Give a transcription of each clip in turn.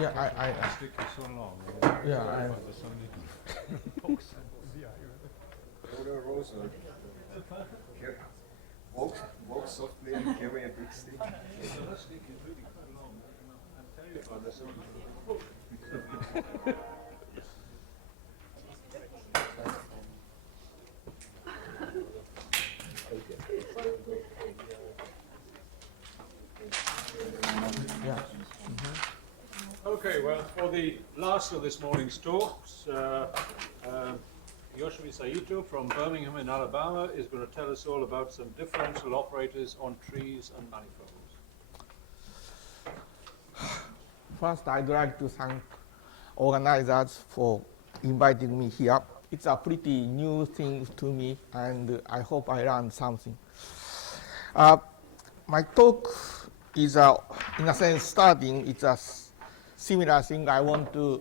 Yeah, I stick is so long. Yeah, Walk softly and carry a big stick. So that stick is really quite long. I'm telling you about this. yeah. Okay, well, for the last of this morning's talks, Yoshimi Saito from Birmingham in Alabama is going to tell us all about some differential operators on trees and manifolds. First, I'd like to thank organizers for inviting me here. It's a pretty new thing to me, and I hope I learned something. My talk is, in a sense, starting. It's a similar thing. I want to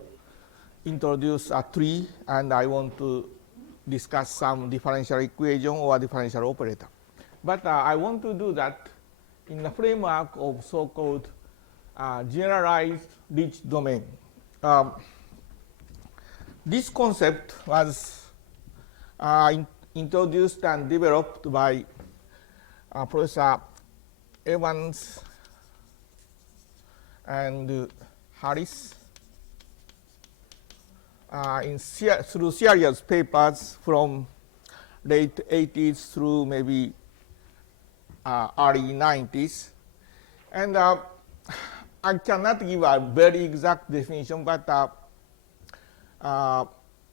introduce a tree, and I want to discuss some differential equation or differential operator. But I want to do that in the framework of so-called generalized rich domain. This concept was introduced and developed by Professor Evans and Harris through serious papers from late 80s through maybe early 90s. And I cannot give a very exact definition, but I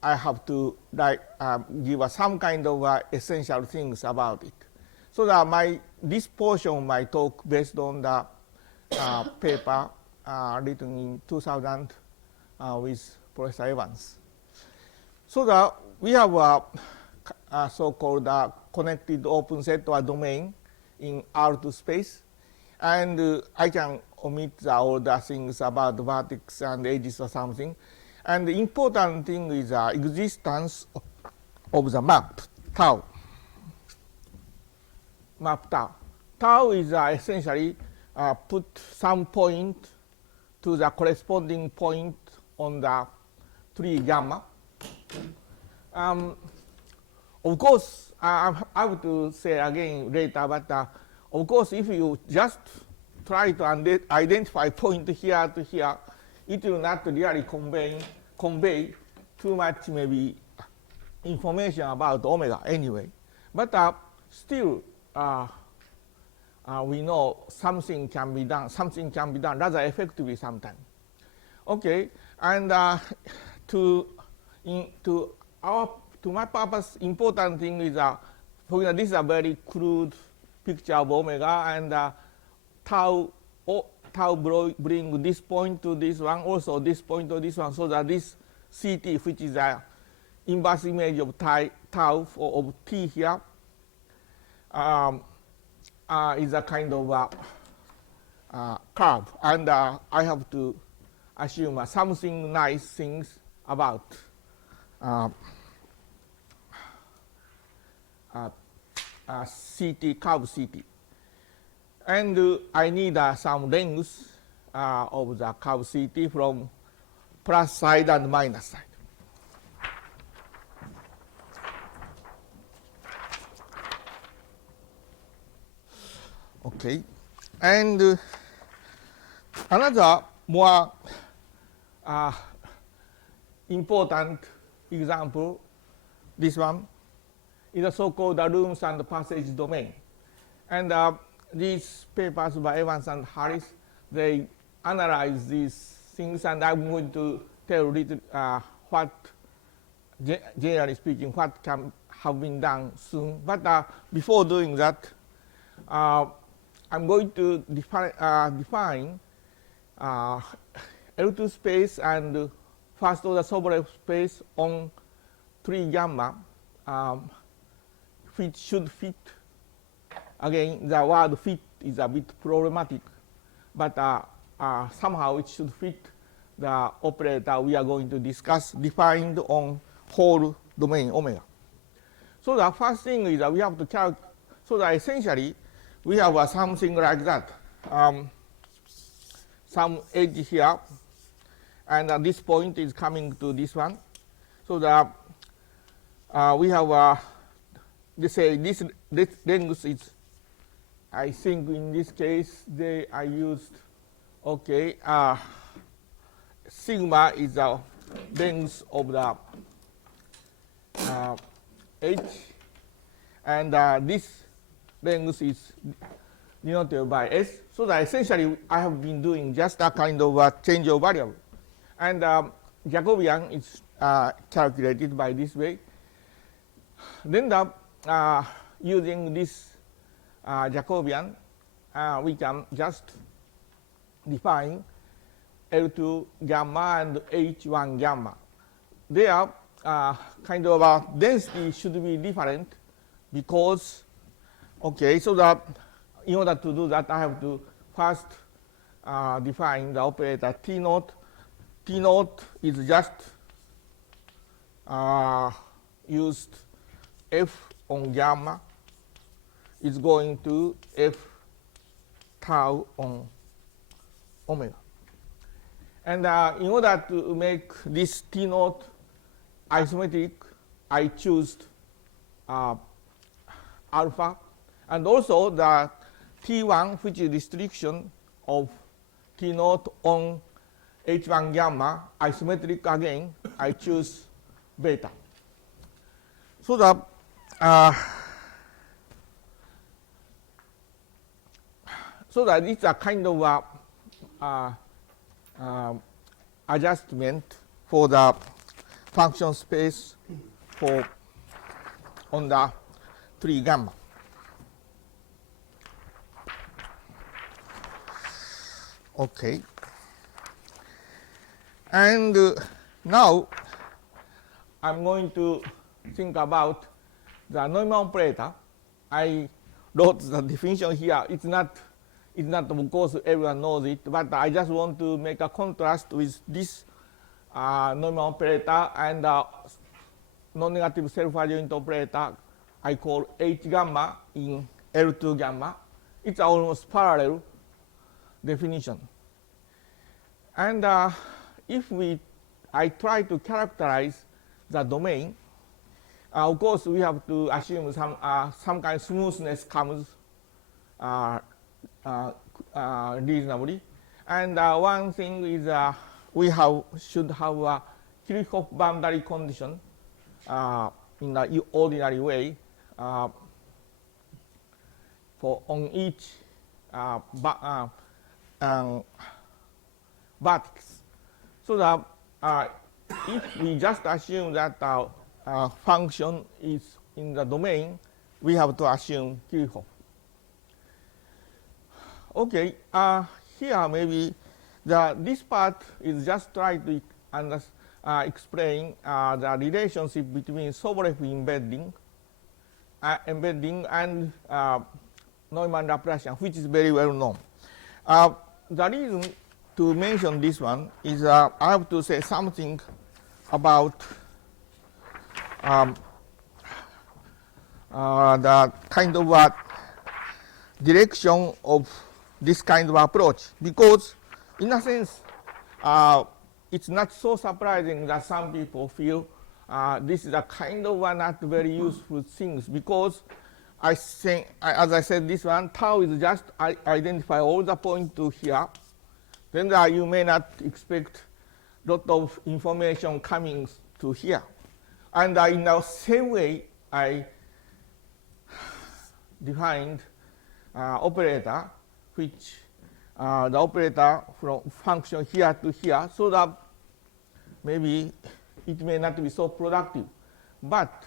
have to give some kind of essential things about it. So that this portion of my talk based on the paper written in 2000 with Professor Evans. So that we have a so-called connected open set or domain in R2 space, and I can omit all the things about the vertex and edges or something. And the important thing is the existence of the map tau. Map tau. Tau is essentially put some point to the corresponding point on the tree gamma. Of course, I have to say again later, but of course, if you just try to identify point here to here, it will not really convey too much maybe information about omega anyway. But still, we know something can be done rather effectively sometimes. Okay, and to my purpose, important thing is for example, this is a very crude picture of omega, and tau bring this point to this one, also this point to this one, so that this CT, which is an inverse image of tau of T here, is a kind of curve, and I have to assume something nice things about CT, curve CT. And I need some length of the curve CT from plus side and minus side. Okay, and another more important example, this one, is a so-called rooms and passage domain. And these papers by Evans and Harris, they analyze these things, and I'm going to tell what, generally speaking, what can have been done soon. But before doing that, I'm going to define L2 space and first order Sobolev space on tree gamma, which should fit. Again, the word fit is a bit problematic, but somehow it should fit the operator we are going to discuss defined on whole domain omega. So the first thing is that we have to calculate. So that essentially we have something like that. Some edge here, and this point is coming to this one. So the we have they say this length is, I think in this case I used sigma is the length of the h, and this length is denoted by s. So that essentially I have been doing just a kind of a change of variable, and Jacobian is calculated by this way. Then using this Jacobian, we can just define L2 gamma and H1 gamma. Their kind of density should be different because, so that in order to do that, I have to first define the operator T naught. T naught is just used F on gamma is going to F tau on omega. And in order to make this T naught isometric, I choose alpha, and also the T1, which is restriction of T naught on H1 gamma, isometric again, I choose beta. So that it's a kind of adjustment for the function space on the tree gamma. Okay. And now I'm going to think about the Neumann operator. I wrote the definition here. It's not of course everyone knows it, but I just want to make a contrast with this Neumann operator and non-negative self-adjoint operator I call H gamma in L2 gamma. It's almost parallel definition. And if I try to characterize the domain, of course we have to assume some kind of smoothness comes reasonably. And one thing is we should have a Kirchhoff boundary condition in the ordinary way for on each vertex. So that if we just assume that function is in the domain, we have to assume Kirchhoff. Okay, here maybe this part is just trying to explain the relationship between Sobolev embedding and Neumann Laplacian, which is very well known. The reason to mention this one is I have to say something about the kind of direction of this kind of approach, because in a sense it's not so surprising that some people feel this is a kind of not very useful things, because I think, as I said, this one tau is just identify all the points to here. Then you may not expect a lot of information coming to here. And in the same way, I defined operator, which the operator from function here to here, so that maybe it may not be so productive. But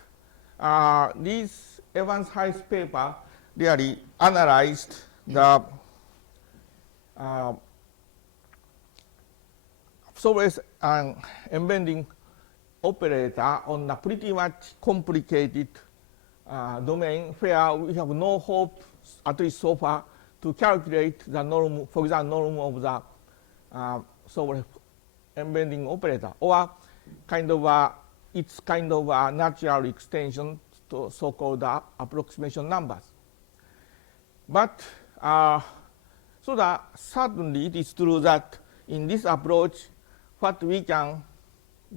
this Evans-Heiss paper really analyzed the Sobolev and embedding operator on a pretty much complicated domain where we have no hope, at least so far, to calculate the norm, for example, norm of the Sobolev embedding operator, or kind of it's kind of a natural extension to so-called approximation numbers. But so that certainly it is true that in this approach, what we can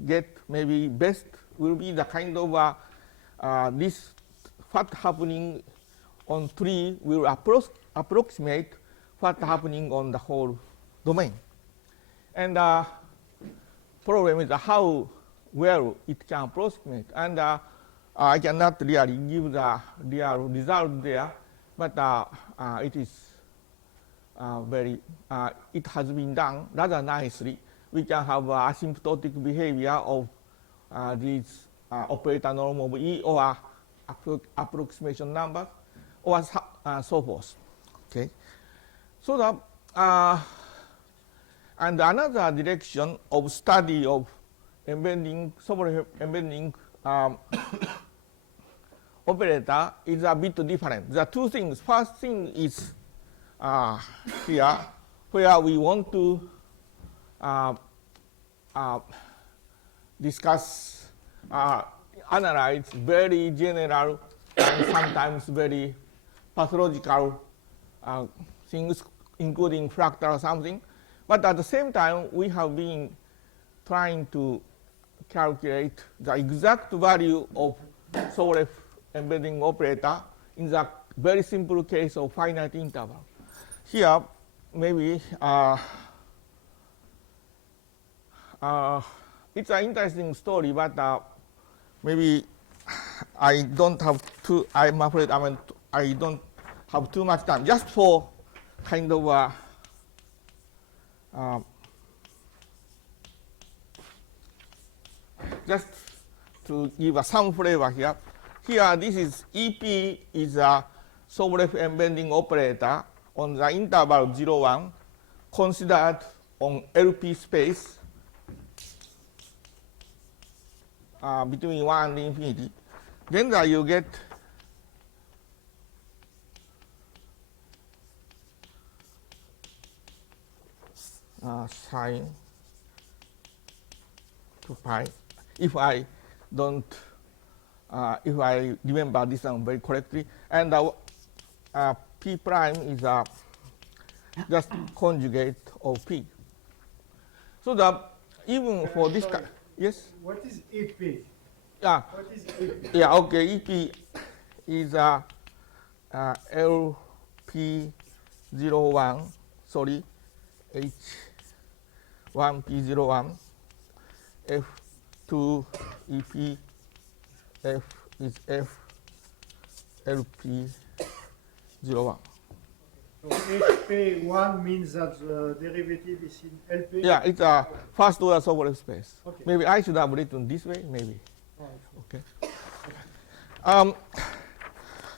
get maybe best will be the kind of this what happening on tree will approximate what happening on the whole domain. And problem is how well it can approximate. And I cannot really give the real result there, but it is it has been done rather nicely. We can have asymptotic behavior of these operator norm of E or approximation numbers or so forth. Okay, so that and another direction of study of embedding operator is a bit different. There are two things. First thing is here, where we want to discuss, analyze very general and sometimes very pathological things, including fractal or something. But at the same time, we have been trying to calculate the exact value of Sobolev embedding operator in the very simple case of finite interval. Here, maybe it's an interesting story, but maybe I don't have to. I'm afraid I don't have too much time. Just for kind of just to give some flavor here. Here, this is EP is a Sobolev embedding operator on the interval 0, 1, considered on LP space between 1 and infinity. Then you get sine 2 pi. If I don't, if I remember this one very correctly, and P prime is just conjugate of P. So that even for this kind, yes? What is EP? Yeah. What is EP? Yeah, okay, EP is LP01, sorry, H1P01, F2 EP, F is F LP01. So HP1 means that the derivative is in LP? Yeah, it's a first order Sobolev space. Okay. Maybe I should have written this way, maybe. Right. Okay.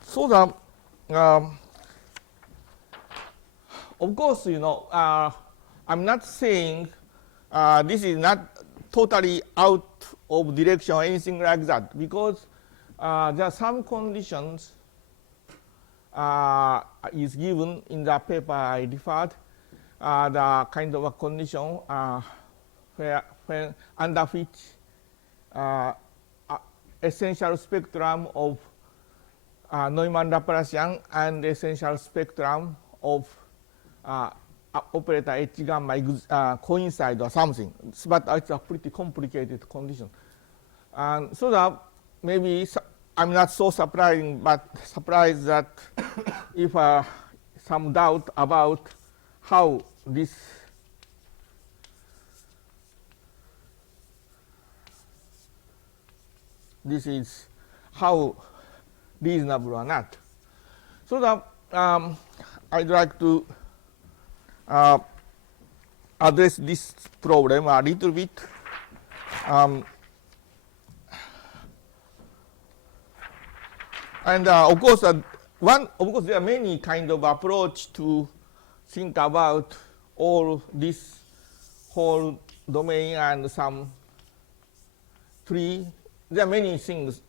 So that, of course, you know, I'm not saying this is not totally out of direction or anything like that, because there are some conditions is given in the paper I referred, the kind of a condition where under which essential spectrum of Neumann Laplacian and essential spectrum of operator H gamma coincide or something. But it's a pretty complicated condition. And so that maybe I'm not so surprised that if some doubt about how this is how reasonable or not. So that I'd like to address this problem a little bit. And of course, there are many kind of approach to think about all this whole domain and some tree. There are many things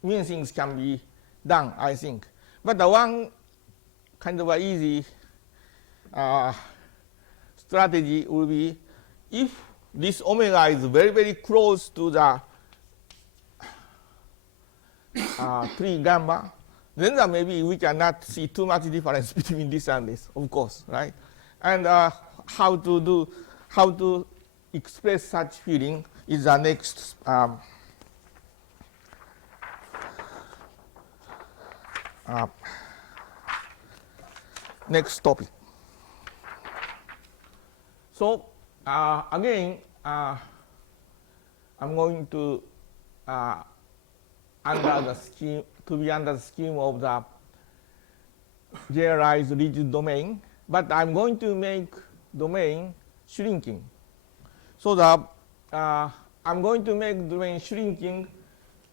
can be done, I think. But the one kind of easy strategy will be if this omega is very, very close to the tree gamma, then maybe we cannot see too much difference between this and this, of course, right? And how to express such feeling is the next next topic. So again, I'm going to under the scheme of the generalized rigid domain, but I'm going to make domain shrinking. So that I'm going to make domain shrinking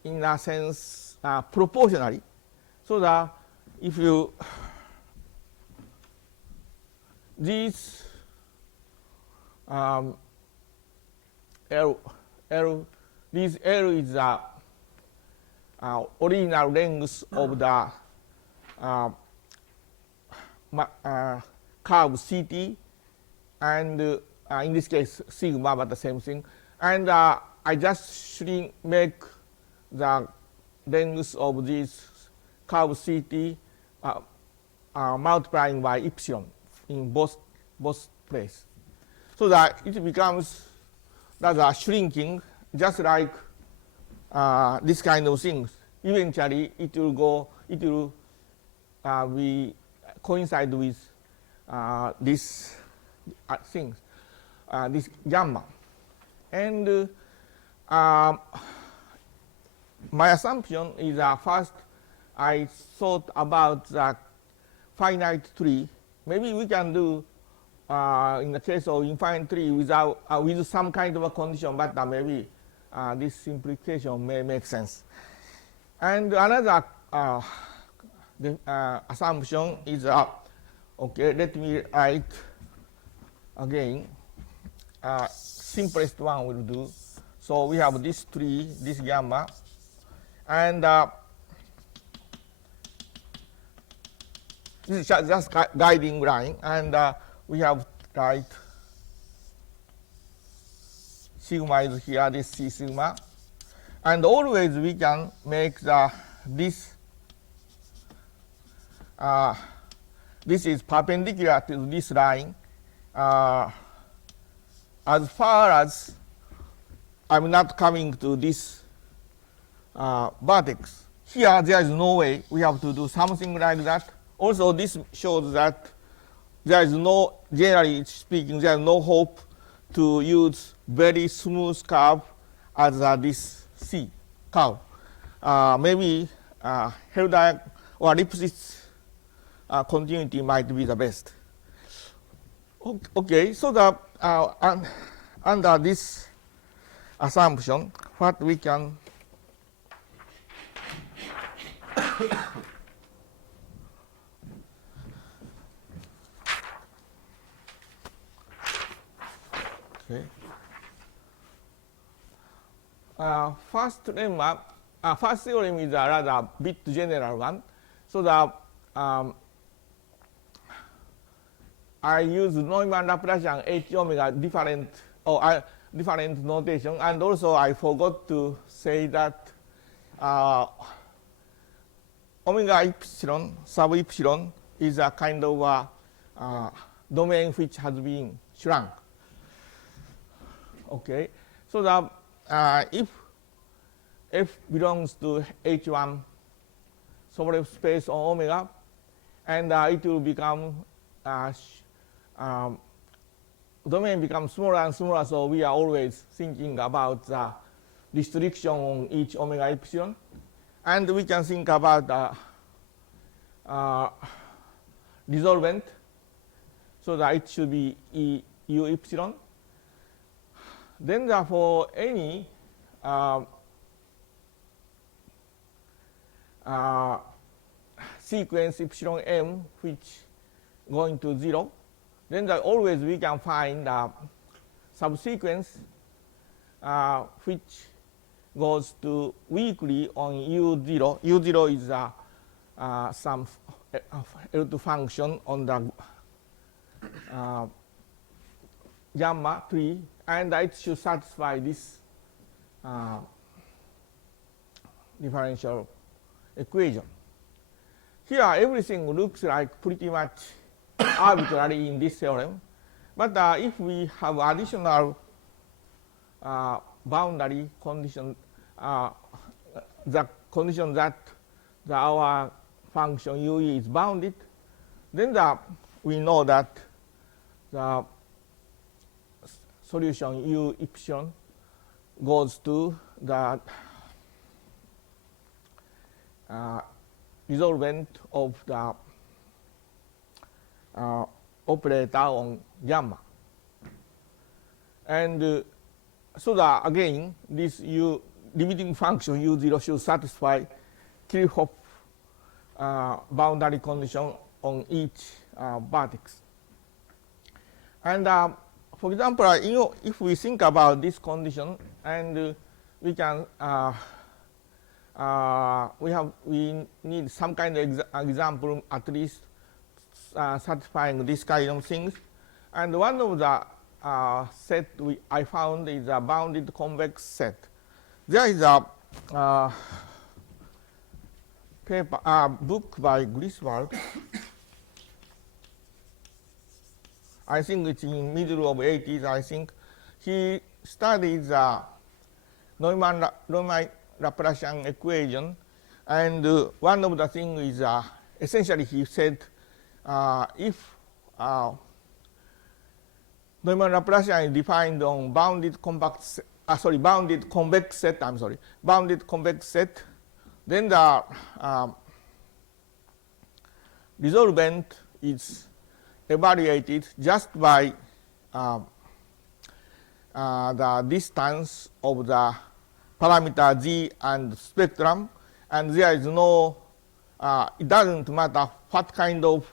in a sense proportionally. So that if you this this L is the original length of the curve CT, and in this case sigma, but the same thing. And I just make the length of this curve CT multiplying by epsilon in both places, so that it becomes rather shrinking, just like this kind of things. Eventually, it will be coincide with this things, this gamma. And my assumption is first I thought about the finite tree. Maybe we can do in the case of infinite tree without with some kind of a condition, but maybe this simplification may make sense. And another assumption is okay. Let me write again. Simplest one will do. So we have this tree, this gamma, and this is just guiding line, and we have right sigma is here, this C sigma, and always we can make this this is perpendicular to this line as far as I'm not coming to this vertex. Here there is no way, we have to do something like that. Also, this shows that there is no, generally speaking, there is no hope to use very smooth curve as this C curve. Maybe Helder or Lipschitz continuity might be the best. Okay, so under this assumption, what we can okay. First theorem is a rather bit general one. So I use Neumann Laplacian H omega different notation, and also I forgot to say that omega epsilon sub epsilon is a kind of domain which has been shrunk. Okay, so if f belongs to H1 Sobolev space on omega, and it will become domain becomes smaller and smaller, so we are always thinking about the restriction on each omega epsilon, and we can think about resolvent, so that it should be U epsilon. Then for any sequence epsilon m which going to 0, then always we can find a subsequence which goes to weakly on U0. U0 is some L2 function on the gamma tree, and it should satisfy this differential equation. Here everything looks like pretty much arbitrary in this theorem, but if we have additional boundary condition, the condition that our function u is bounded, then we know that the solution u epsilon goes to the resolvent of the operator on gamma. And so that again, this limiting function u0 should satisfy Kirchhoff boundary condition on each vertex. And for example, if we think about this condition, and we can we need some kind of example at least satisfying this kind of things. And one of the set I found is a bounded convex set. There is a book by Griswold. I think it's in middle of 80s. I think he studied the Neumann Laplacian equation, and one of the things is essentially he said if Neumann Laplacian is defined on bounded convex set, then the resolvent is evaluated just by the distance of the parameter z and spectrum, and there is no, it doesn't matter what kind of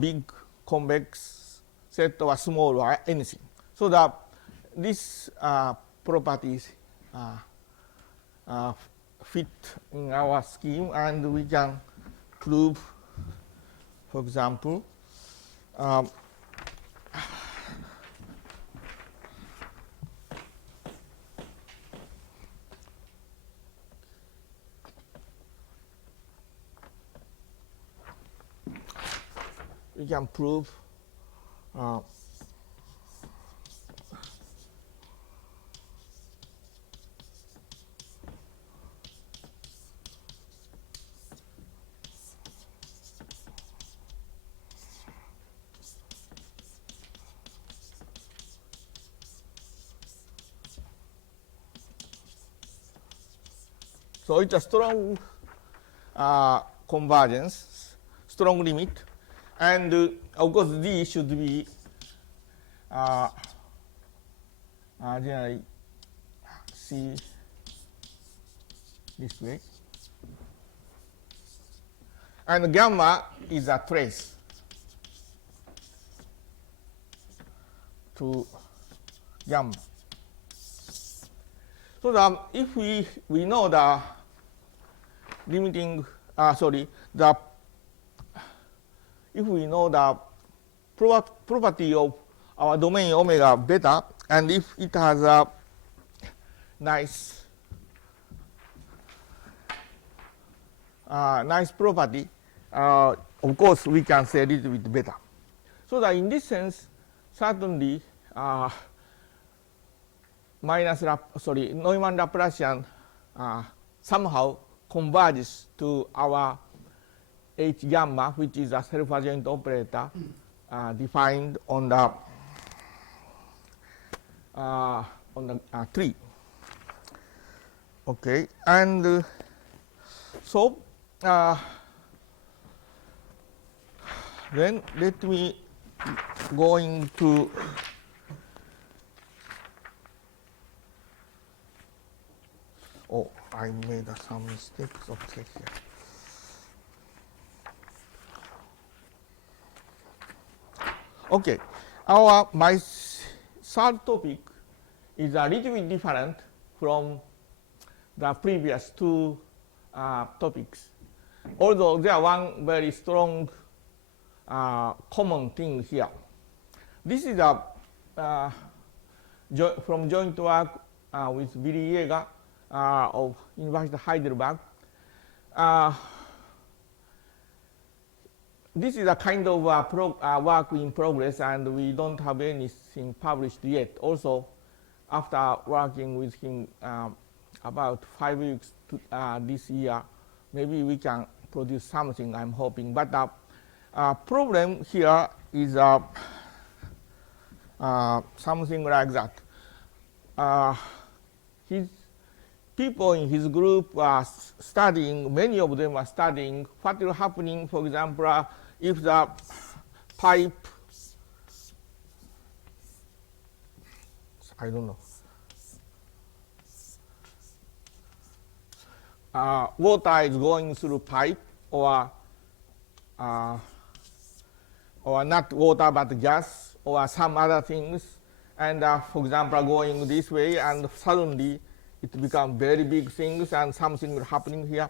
big convex set or small or anything. So that this properties fit in our scheme, and we can prove, for example, we can prove so it's a strong convergence, strong limit, and of course Z should be generally see this way, and gamma is a trace to gamma. So that if we know the limiting, if we know the property of our domain omega beta, and if it has a nice property, of course we can say it with beta. So that in this sense, certainly Neumann Laplacian somehow converges to our H gamma, which is a self-adjoint operator defined on the tree. Okay, and so then let me go into I made some mistakes. Okay, here. Okay, my third topic is a little bit different from the previous two topics, although there are one very strong common thing here. This is from joint work with Billy Yeager of University of Heidelberg. This is a kind of work in progress, and we don't have anything published yet. Also, after working with him about 5 weeks this year, maybe we can produce something, I'm hoping. But the problem here is something like that. His people in his group are studying, many of them are studying what will happen, for example, if the pipe, I don't know, water is going through pipe, or not water but gas or some other things, and for example going this way, and suddenly it becomes very big things and something is happening here.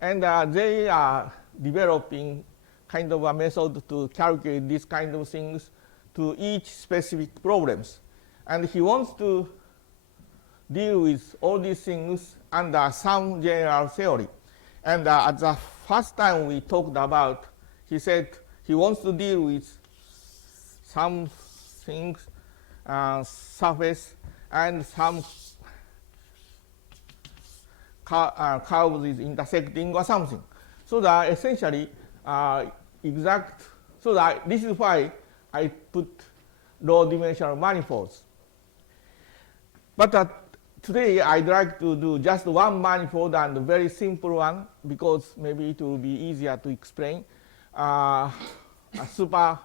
And they are developing kind of a method to calculate these kind of things to each specific problems. And he wants to deal with all these things under some general theory. And at the first time we talked about, he said he wants to deal with some things, surface, and some curves is intersecting or something. So that essentially exact, so that this is why I put low dimensional manifolds. But today I'd like to do just one manifold and a very simple one, because maybe it will be easier to explain. A super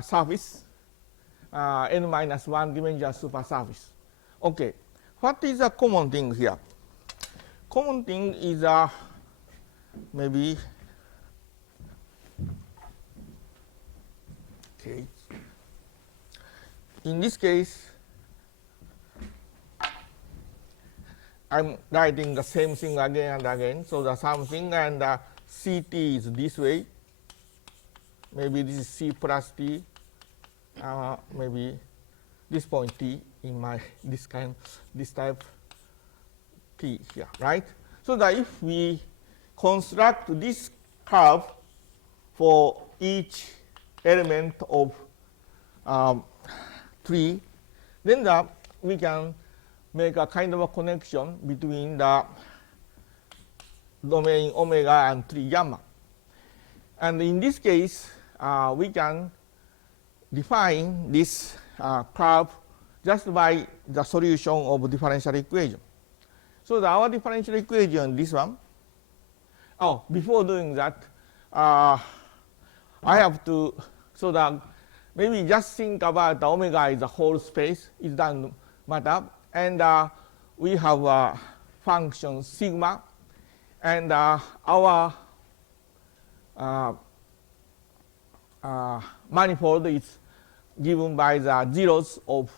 surface, n-1 dimensional super surface. Okay, what is a common thing here? Common thing is maybe, okay, in this case, I'm writing the same thing again and again. So the something, and Ct is this way. Maybe this is C plus T. Maybe this point T in my this type T here, right? So that if we construct this curve for each element of tree, then we can make a kind of a connection between the domain omega and tree gamma. And in this case, we can define this curve just by the solution of differential equation. So our differential equation, this one. Oh, before doing that, I have to, so that maybe just think about the omega is a whole space, it doesn't matter. And we have a function sigma, and our manifold is given by the zeros of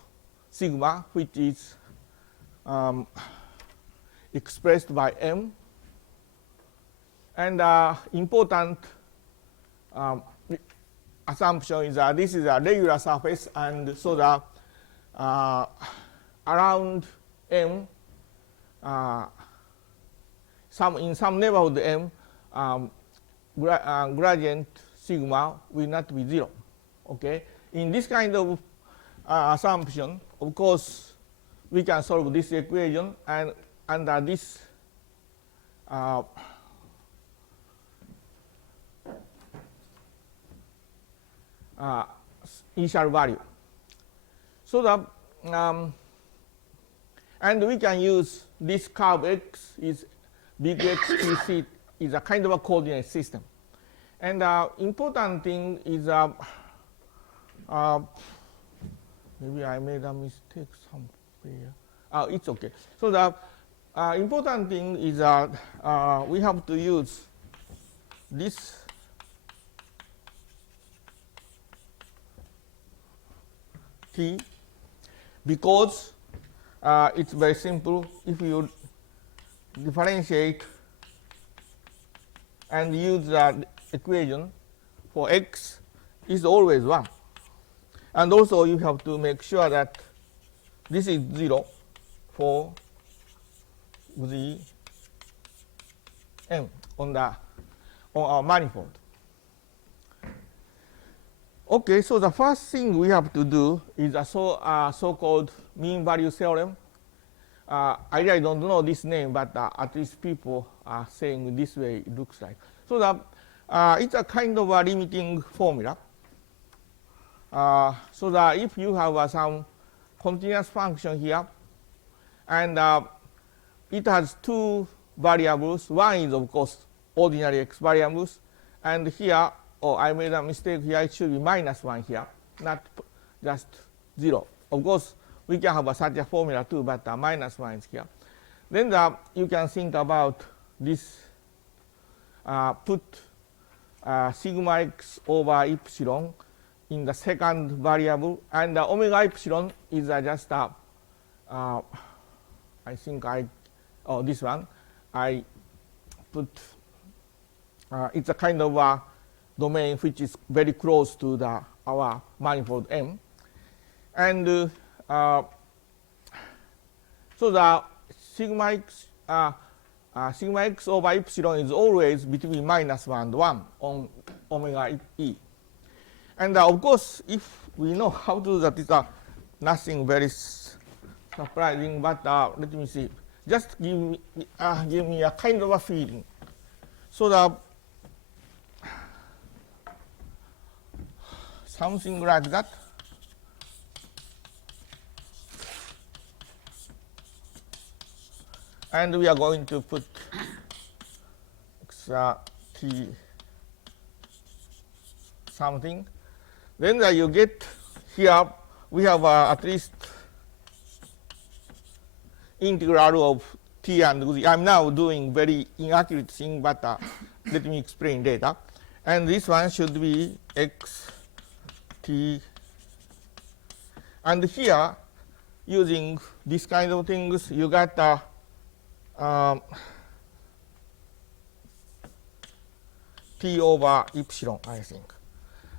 sigma, which is expressed by m. And important assumption is that this is a regular surface, and so that around m, in some neighborhood m, gradient sigma will not be 0. Okay, in this kind of assumption, of course, we can solve this equation, and under this initial value. So that and we can use this curve x is big X T C is a kind of a coordinate system. And important thing is maybe I made a mistake somewhere. It's okay. So the important thing is that we have to use this T, because it's very simple. If you differentiate and use the equation for x is always 1. And also you have to make sure that this is 0 for the m on our manifold. Okay, so the first thing we have to do is a so-called mean value theorem. I really don't know this name, but at least people are saying this way it looks like. So it's a kind of a limiting formula. So that if you have some continuous function here, and it has two variables. One is, of course, ordinary x variables. And here, I made a mistake here. It should be -1 here, not just 0. Of course, we can have such a formula too, but -1 is here. Then you can think about this, put sigma x over epsilon in the second variable. And omega epsilon is just I think this one, I put, it's a kind of a domain which is very close to our manifold M. And so the sigma x over epsilon is always between -1 and 1 on omega E. And of course, if we know how to do that, it's nothing very surprising, but let me see. Just give me a kind of a feeling. So something like that. And we are going to put t something. Then you get here, we have at least integral of t and z. I'm now doing very inaccurate thing, but let me explain later. And this one should be x t. And here, using this kind of things, you got t over epsilon, I think.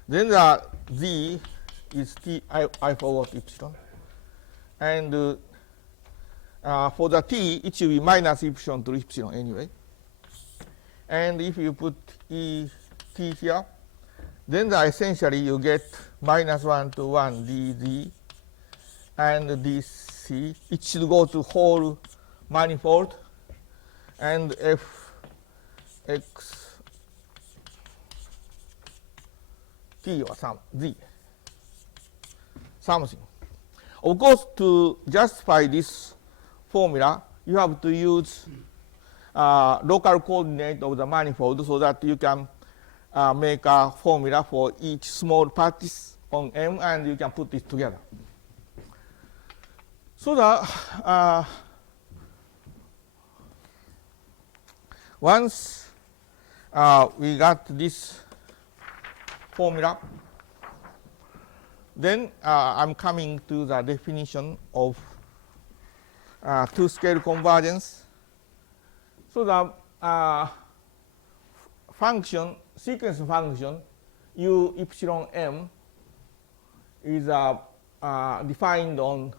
Then the z is t, I forgot epsilon. And for the t, it should be minus epsilon to epsilon anyway. And if you put e t here, then essentially you get -1 to 1 dz and dc. It should go to whole manifold, and f x t or some z, something. Of course, to justify this formula, you have to use local coordinate of the manifold so that you can make a formula for each small parties on M, and you can put it together. So once we got this formula, then I'm coming to the definition of two-scale convergence. So the function, sequence function u epsilon m is defined on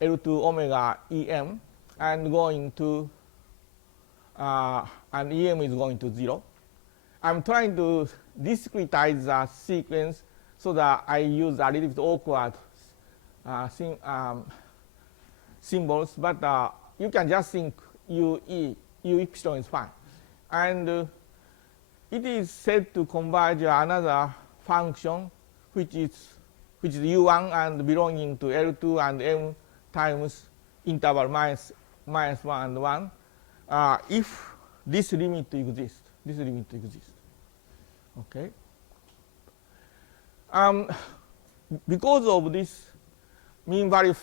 L2 omega em, and going to and em is going to 0. I'm trying to discretize the sequence so that I use a little bit awkward symbols, but you can just think u epsilon is fine. And it is said to converge another function which is u1 and belonging to L2 and m times interval minus 1 and 1 if this limit exists. This limit exists. Okay. Because of this mean value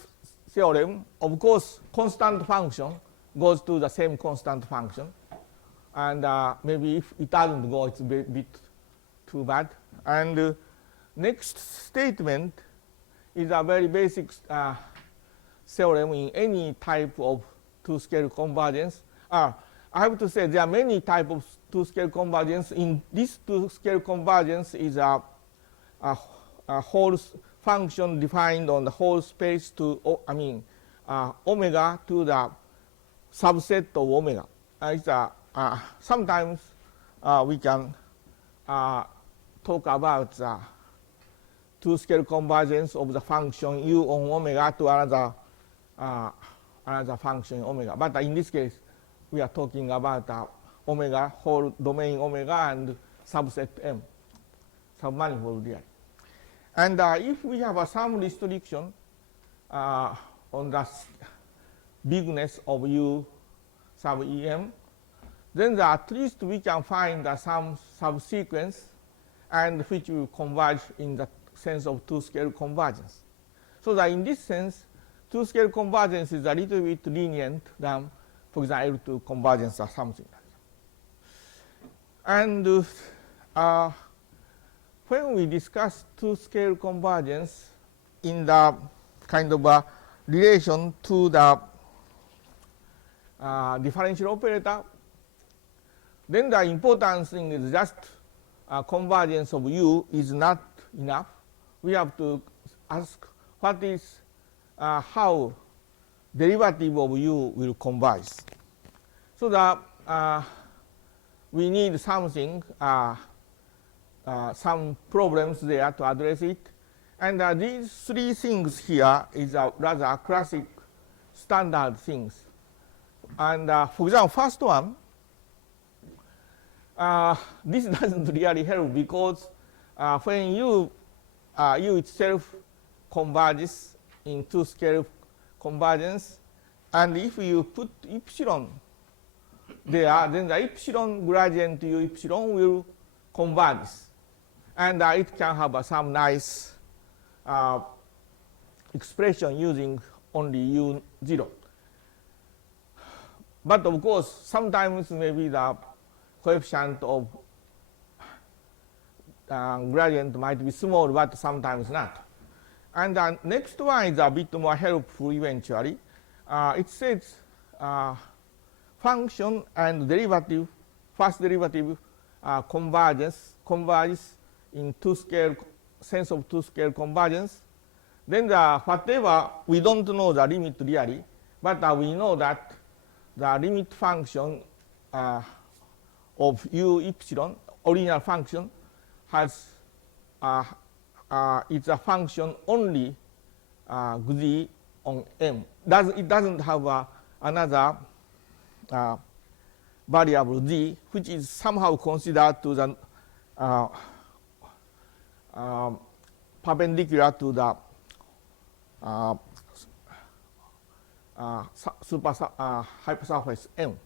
theorem, of course, constant function goes to the same constant function. And maybe if it doesn't go, it's a bit too bad. And next statement is a very basic theorem in any type of two-scale convergence. I have to say there are many types of two-scale convergence. In this two-scale convergence is a whole function defined on the whole space to, omega to the subset of omega. Sometimes we can talk about the two-scale convergence of the function u on omega to another function omega. But in this case, we are talking about omega, whole domain omega, and subset M, submanifold there. And if we have some restriction on the bigness of u sub em, then at least we can find some subsequence and which will converge in the sense of two-scale convergence. So that in this sense, two-scale convergence is a little bit lenient than, for example, L2 convergence or something like that. And when we discuss two-scale convergence in the kind of a relation to the differential operator, then the important thing is just convergence of u is not enough. We have to ask what is how derivative of u will converge. So that we need something, some problems there to address it. And these three things here is a rather classic standard things. And for example, first one, this doesn't really help because when u itself converges in two-scale convergence, and if you put epsilon there, then the epsilon gradient u epsilon will converge, and it can have some nice expression using only u0. But of course, sometimes maybe the coefficient of gradient might be small, but sometimes not. And the next one is a bit more helpful eventually. It says function and derivative, first derivative converges in two-scale sense of two-scale convergence. Then whatever, we don't know the limit really, but we know that the limit function of u epsilon, original function, has it's a function only z on M. It doesn't have another variable z, which is somehow considered to the perpendicular to the hypersurface M.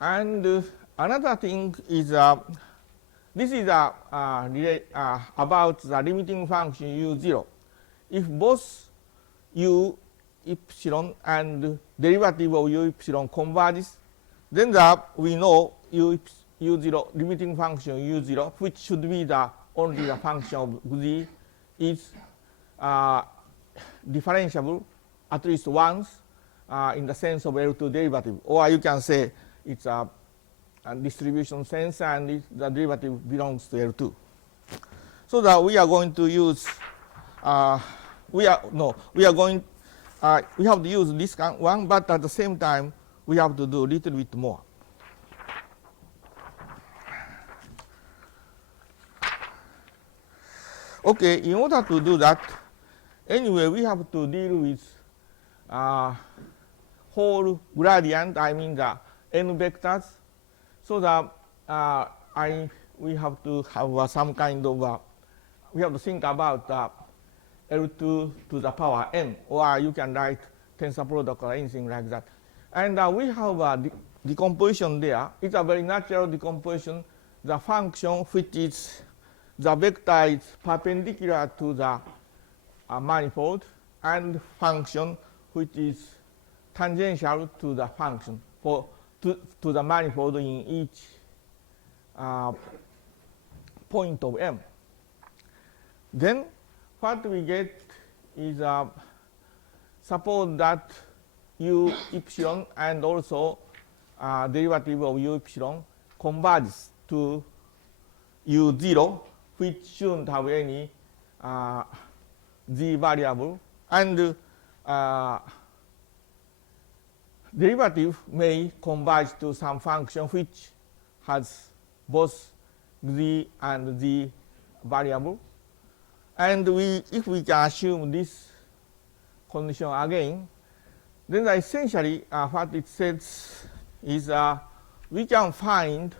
And another thing is this is about the limiting function u0. If both u epsilon and derivative of u epsilon converges, then we know u0 limiting function u0, which should be only the function of z, is differentiable at least once in the sense of L2 derivative, or you can say it's a distribution sense and the derivative belongs to L2. So that we are going to use we have to use this one, but at the same time we have to do a little bit more. Okay, in order to do that, anyway, we have to deal with whole gradient, I mean the n vectors. So that we have to have some kind of we have to think about L2 to the power n, or you can write tensor product or anything like that. And we have a decomposition there. It's a very natural decomposition. The function which is the vector is perpendicular to the manifold, and function which is tangential to the function to the manifold in each point of M. Then what we get is suppose that u epsilon and also derivative of u epsilon converges to u0, which shouldn't have any z variable, and derivative may converge to some function which has both z and z variable. And if we can assume this condition again, then essentially what it says is we can find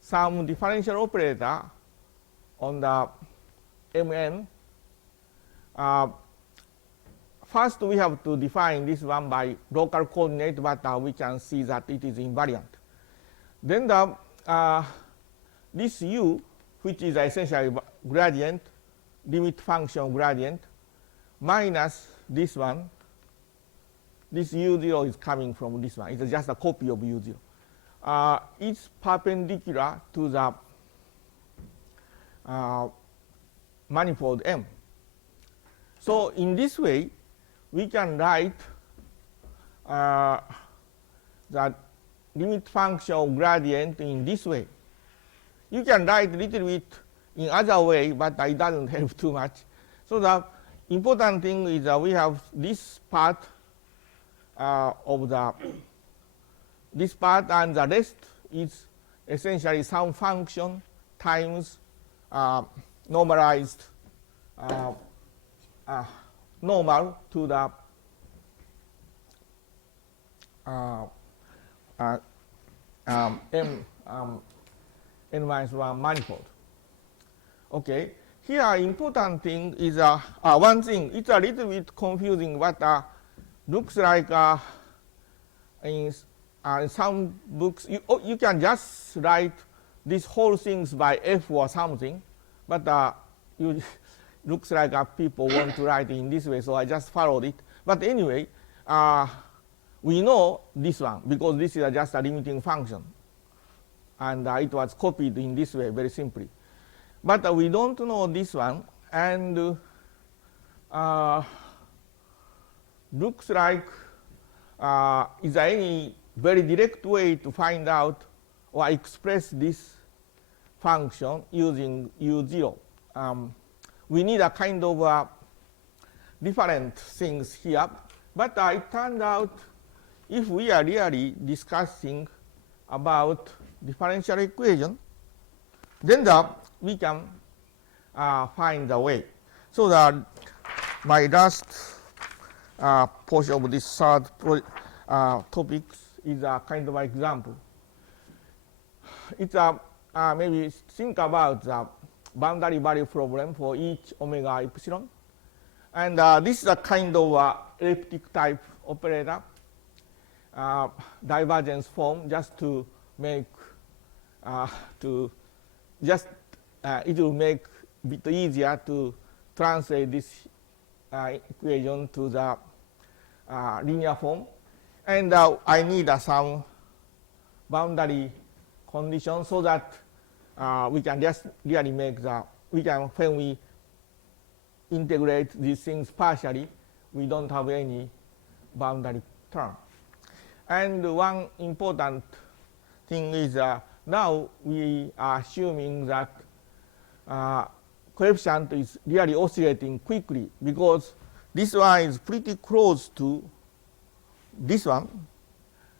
some differential operator on the Mn. First, we have to define this one by local coordinate, but we can see that it is invariant. Then this u, which is essentially gradient, limit function gradient, minus this one. This u0 is coming from this one. It's just a copy of u0. It's perpendicular to the manifold M. So in this way, we can write the limit function of gradient in this way. You can write a little bit in other way, but it doesn't help too much. So the important thing is that we have this part this part, and the rest is essentially some function times normalized normal to the n-1 manifold. Okay. Here, important thing is one thing. It's a little bit confusing, but looks like in some books you can just write these whole things by f or something, but looks like people want to write in this way, so I just followed it. But anyway, we know this one because this is just a limiting function, and it was copied in this way very simply. But we don't know this one, and looks like is there any very direct way to find out or express this function using u0? We need a kind of different things here, but it turned out if we are really discussing about differential equation, then we can find the way. So my last portion of this third topic is a kind of example. It's maybe think about the boundary value problem for each omega epsilon, and this is a kind of elliptic type operator, divergence form, just to make it will make a bit easier to translate this equation to the linear form. And I need some boundary condition so that we can just really make when we integrate these things partially, we don't have any boundary term. And one important thing is now we are assuming that coefficient is really oscillating quickly, because this one is pretty close to this one.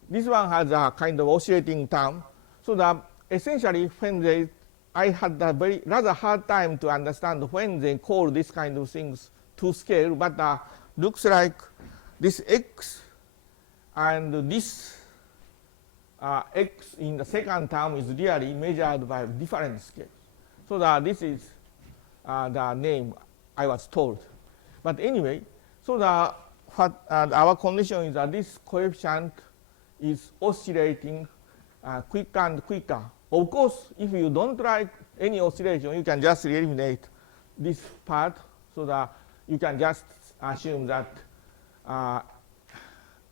This one has a kind of oscillating term, so that essentially when I had a rather hard time to understand when they call this kind of things to scale, but looks like this x and this x in the second term is really measured by different scales. So that this is the name I was told. But anyway, so our condition is that this coefficient is oscillating quicker and quicker. Of course, if you don't like any oscillation, you can just eliminate this part, so that you can just assume that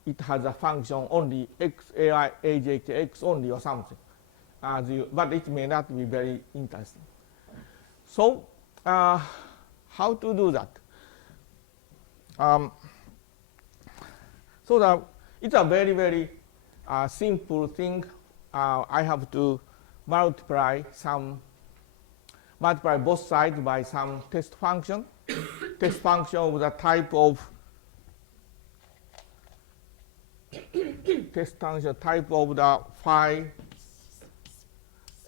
it has a function only x, ai, aj, x only or something. But it may not be very interesting. So how to do that? So that it's a very, very simple thing. I have to multiply both sides by some test function. Test function with a type of the phi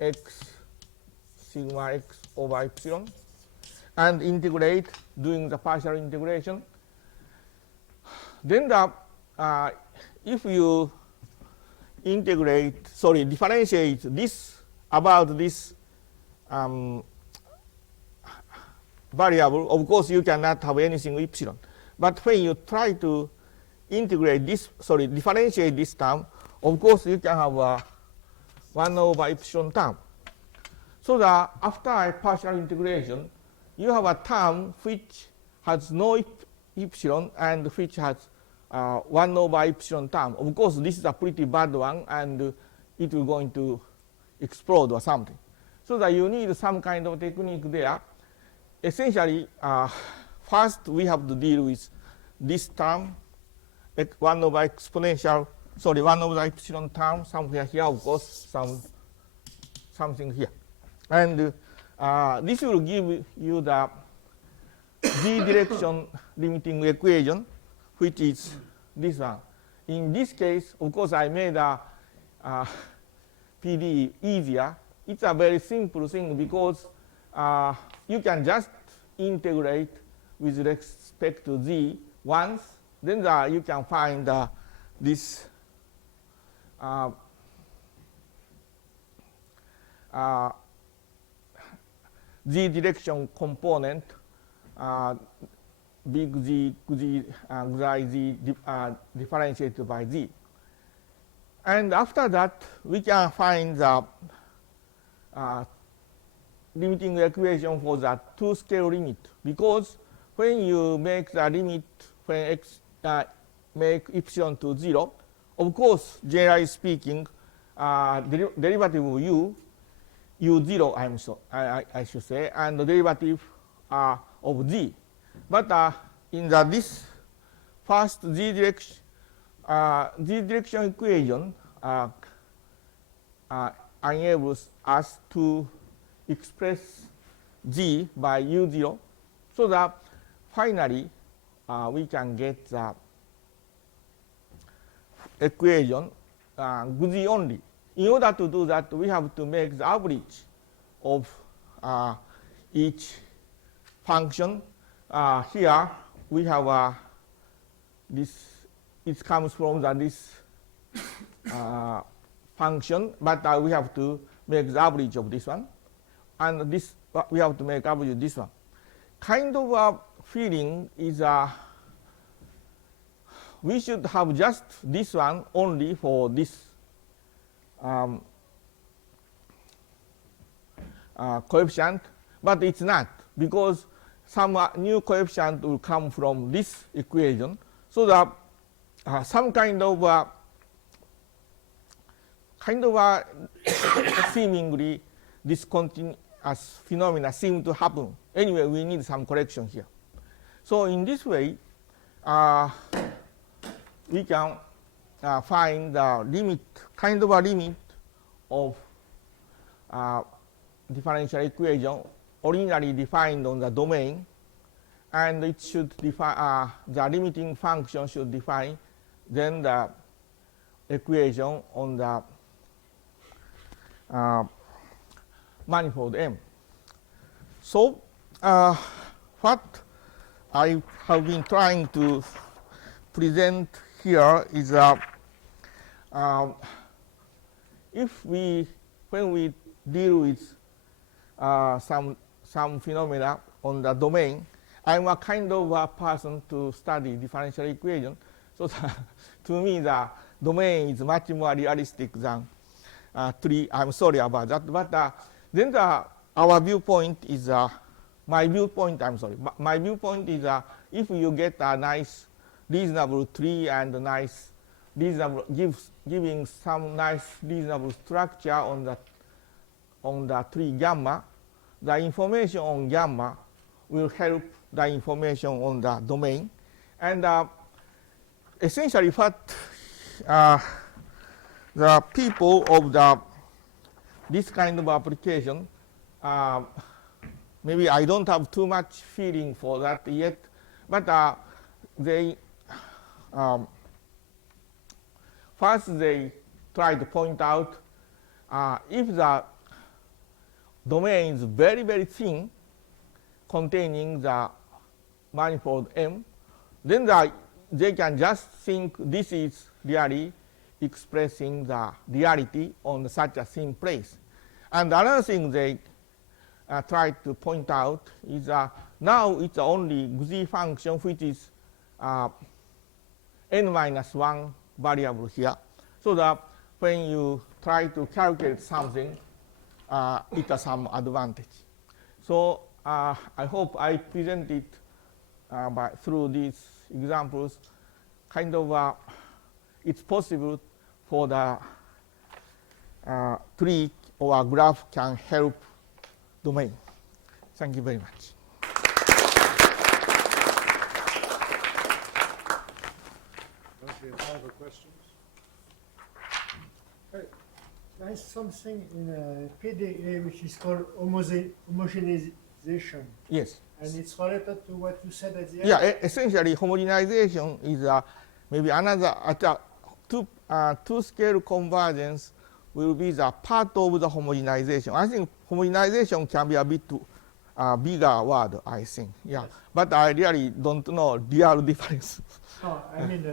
x sigma x over epsilon. and integrate, doing the partial integration. Then if you differentiate this about this variable, of course you cannot have anything epsilon. But when you try to differentiate this term, of course you can have a 1 over epsilon term. So that after a partial integration, you have a term which has no epsilon and which has 1 over epsilon term. Of course, this is a pretty bad one, and it will going to explode or something. So that you need some kind of technique there. Essentially, first we have to deal with this term, 1 over epsilon term, somewhere here, of course, something here. And this will give you the z direction limiting equation, which is this one. In this case, of course, I made a PD easier. It's a very simple thing because you can just integrate with respect to z once, then you can find this z direction component, big Z, xi z differentiated by z. And after that, we can find the limiting equation for the two-scale limit, because when you make the limit, when x make epsilon to 0, of course, generally speaking, derivative of u0, I should say, and the derivative of z. But in this first z direction equation enables us to express z by u0, so that finally we can get the equation z only. In order to do that, we have to make the average of each function. Here we have this. It comes from this function, but we have to make the average of this one, and this we have to make average of this one. Kind of a feeling is we should have just this one only for this coefficient, but it's not, because some new coefficient will come from this equation, so that some kind of seemingly discontinuous phenomena seem to happen. Anyway, we need some correction here. So in this way, we can find the limit, kind of a limit of differential equation originally defined on the domain, and it should define the limiting function should define then the equation on the manifold M. So what I have been trying to present here is when we deal with some phenomena on the domain, I'm a kind of a person to study differential equation. So to me, the domain is much more realistic than tree. I'm sorry about that. But then our viewpoint is my viewpoint. I'm sorry. My viewpoint is if you get a nice, reasonable tree and nice, reasonable giving some nice, reasonable structure on the tree gamma, the information on gamma will help the information on the domain, and essentially what the people of this kind of application, maybe I don't have too much feeling for that yet, but they first they try to point out if the domain is very, very thin containing the manifold M, then they can just think this is really expressing the reality on such a thin place. And another thing they try to point out is now it's only Gzi function which is n-1 variable here, so that when you try to calculate something, it has some advantage. So I hope I presented through these examples kind of it's possible for the tree or a graph can help domain. Thank you very much. Okay, other questions? There is something in PDA which is called homogenization. Yes. And it's related to what you said at the end. Yeah, essentially homogenization is maybe another two-scale convergence will be the part of the homogenization. I think homogenization can be a bit bigger word, I think. Yeah, yes. But I really don't know real difference. No, I mean,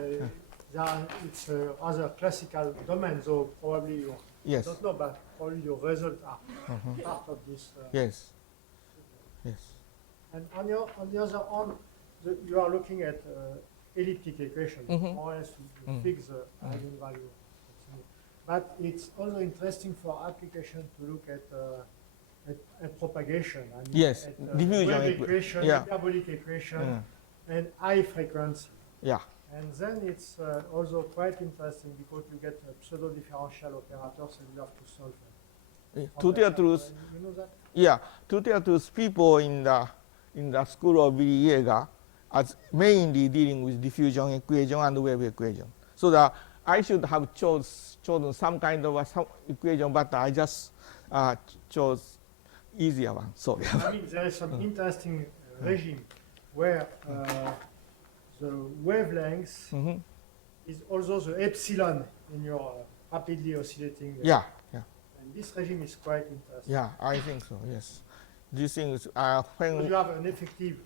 it's other classical domain, so probably you yes. don't know, but probably your results are part of this. Yes. Yes. And on the other hand, you are looking at elliptic equation, more or less to fix the eigenvalue. But it's also interesting for application to look at propagation. I mean, yes, at, diffusion wave equation, yeah. hyperbolic equation, and high frequency. Yeah. And then it's also quite interesting because you get pseudo-differential operators and you have to solve them. To tell truth, you know that? Yeah, to tell truth, people in the school of Billy Yeager are mainly dealing with diffusion equation and wave equation. So that I should have chosen some kind of some equation, but I just chose easier one. Sorry. I mean, there is some interesting regime where the wavelength is also the epsilon in your rapidly oscillating. Yeah, yeah. And this regime is quite interesting. Yeah, I think so. Yes. These things when you have an effective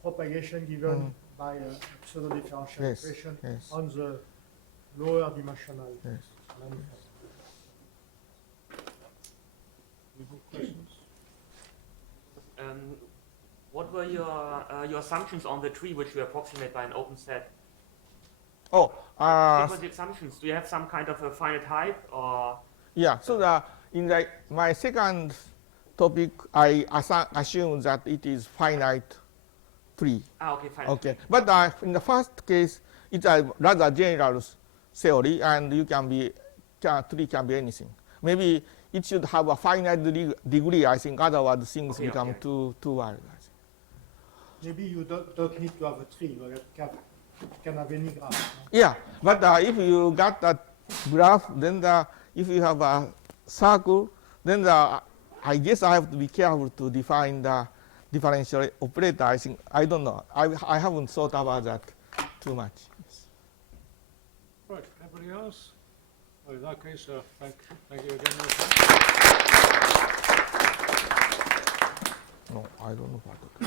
propagation given by a pseudo-differential equation on the lower dimensional manifold. Any more questions? What were your assumptions on the tree which you approximate by an open set? Oh, What were the assumptions? Do you have some kind of a finite height or? Yeah. So in my second topic, I assume that it is finite tree. Okay, fine. Okay, but in the first case, it's a rather general theory, and tree can be anything. Maybe it should have a finite degree. I think otherwise things become too wild. Maybe you don't need to have a tree, but you can have any graph. No? Yeah, but if you got that graph, then if you have a circle, then I guess I have to be careful to define the differential operator. I think I don't know. I haven't thought about that too much. Yes. Right. Anybody else? Well, in that case, thank you again. No, I don't know what to do.